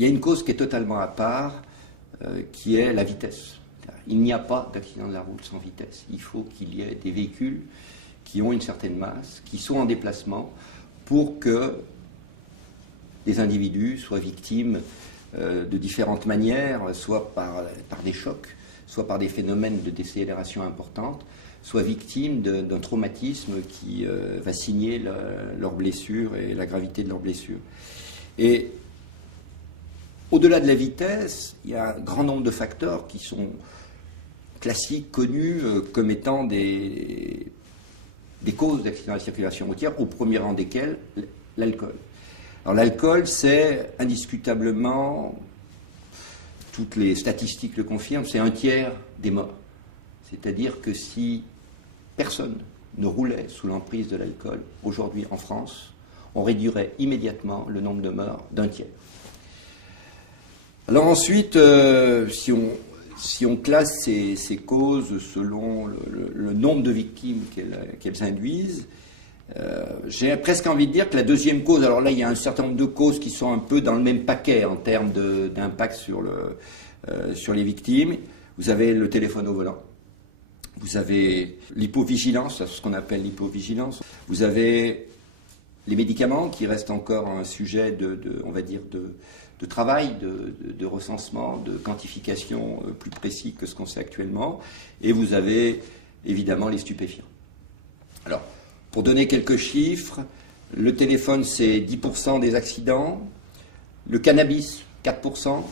il y a une cause qui est totalement à part, qui est la vitesse. Il n'y a pas d'accident de la route sans vitesse. Il faut qu'il y ait des véhicules qui ont une certaine masse, qui sont en déplacement, pour que les individus soient victimes de différentes manières, soit par des chocs, soit par des phénomènes de décélération importante, soit victimes d'un traumatisme qui va signer leur blessure et la gravité de leur blessure. Et au-delà de la vitesse, il y a un grand nombre de facteurs qui sont classiques, connus comme étant des causes d'accidents de la circulation routière, au premier rang desquels l'alcool. Alors l'alcool, c'est indiscutablement, toutes les statistiques le confirment, c'est 1/3 des morts. C'est-à-dire que si personne ne roulait sous l'emprise de l'alcool, aujourd'hui en France, on réduirait immédiatement le nombre de morts d'1/3. Alors ensuite, si on classe ces causes selon le nombre de victimes qu'elles induisent, j'ai presque envie de dire que la deuxième cause, alors là il y a un certain nombre de causes qui sont un peu dans le même paquet en termes d'impact sur les victimes. Vous avez le téléphone au volant, vous avez l'hypovigilance, ce qu'on appelle l'hypovigilance, vous avez les médicaments qui restent encore un sujet on va dire de travail, de recensement, de quantification plus précis que ce qu'on sait actuellement, et vous avez évidemment les stupéfiants. Alors, pour donner quelques chiffres, le téléphone c'est 10% des accidents, le cannabis 4%,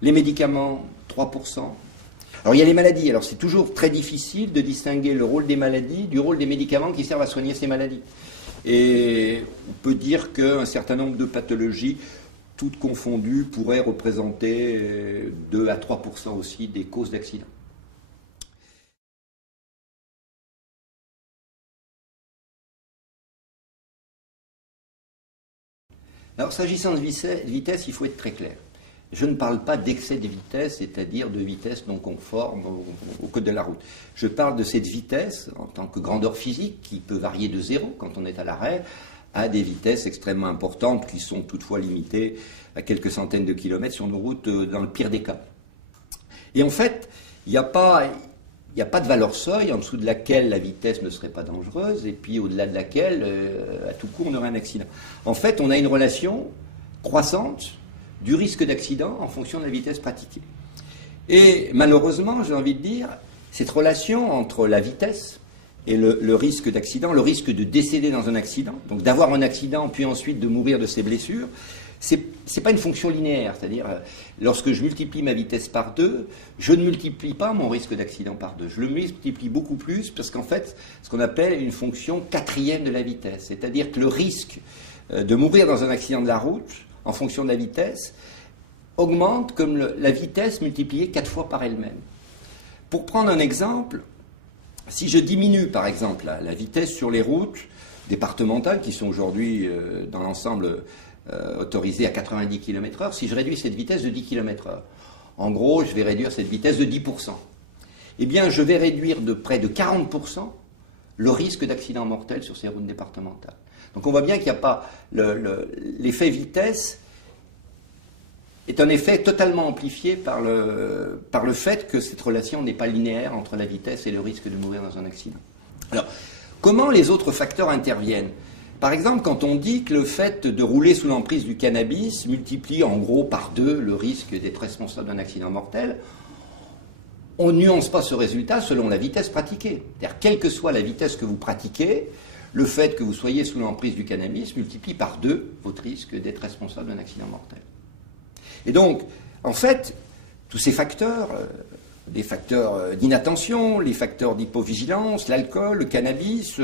les médicaments 3%. Alors il y a les maladies, alors c'est toujours très difficile de distinguer le rôle des maladies du rôle des médicaments qui servent à soigner ces maladies. Et on peut dire qu'un certain nombre de pathologies, toutes confondues, pourraient représenter 2 à 3% aussi des causes d'accidents. Alors, s'agissant de vitesse, il faut être très clair. Je ne parle pas d'excès de vitesse, c'est-à-dire de vitesse non conforme au code de la route. Je parle de cette vitesse en tant que grandeur physique qui peut varier de 0 quand on est à l'arrêt à des vitesses extrêmement importantes qui sont toutefois limitées à quelques centaines de kilomètres sur nos routes dans le pire des cas. Et en fait, il n'y a pas de valeur seuil en dessous de laquelle la vitesse ne serait pas dangereuse et puis au-delà de laquelle, à tout coup, on aurait un accident. En fait, on a une relation croissante du risque d'accident en fonction de la vitesse pratiquée. Et malheureusement, j'ai envie de dire, cette relation entre la vitesse et le risque d'accident, le risque de décéder dans un accident, donc d'avoir un accident puis ensuite de mourir de ses blessures, c'est pas une fonction linéaire, c'est-à-dire lorsque je multiplie ma vitesse par 2, je ne multiplie pas mon risque d'accident par 2, je le multiplie beaucoup plus parce qu'en fait, ce qu'on appelle une fonction 4e de la vitesse, c'est-à-dire que le risque de mourir dans un accident de la route, en fonction de la vitesse, augmente comme la vitesse multipliée 4 fois par elle-même. Pour prendre un exemple, si je diminue par exemple la vitesse sur les routes départementales qui sont aujourd'hui dans l'ensemble autorisées à 90 km/h, si je réduis cette vitesse de 10 km/h, en gros je vais réduire cette vitesse de 10%, eh bien je vais réduire de près de 40% le risque d'accident mortel sur ces routes départementales. Donc on voit bien qu'il n'y a pas l'effet vitesse est un effet totalement amplifié par le fait que cette relation n'est pas linéaire entre la vitesse et le risque de mourir dans un accident. Alors, comment les autres facteurs interviennent ? Par exemple, quand on dit que le fait de rouler sous l'emprise du cannabis multiplie en gros par 2 le risque d'être responsable d'un accident mortel, on ne nuance pas ce résultat selon la vitesse pratiquée. C'est-à-dire, quelle que soit la vitesse que vous pratiquez, le fait que vous soyez sous l'emprise du cannabis multiplie par 2 votre risque d'être responsable d'un accident mortel. Et donc, en fait, tous ces facteurs, les facteurs d'inattention, les facteurs d'hypovigilance, l'alcool, le cannabis,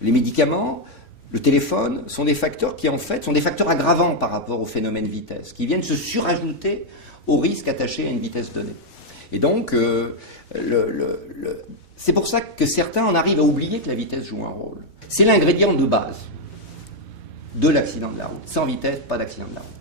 les médicaments, le téléphone, sont des facteurs qui, en fait, sont des facteurs aggravants par rapport au phénomène vitesse, qui viennent se surajouter au risque attaché à une vitesse donnée. Et donc, c'est pour ça que certains en arrivent à oublier que la vitesse joue un rôle. C'est l'ingrédient de base de l'accident de la route. Sans vitesse, pas d'accident de la route.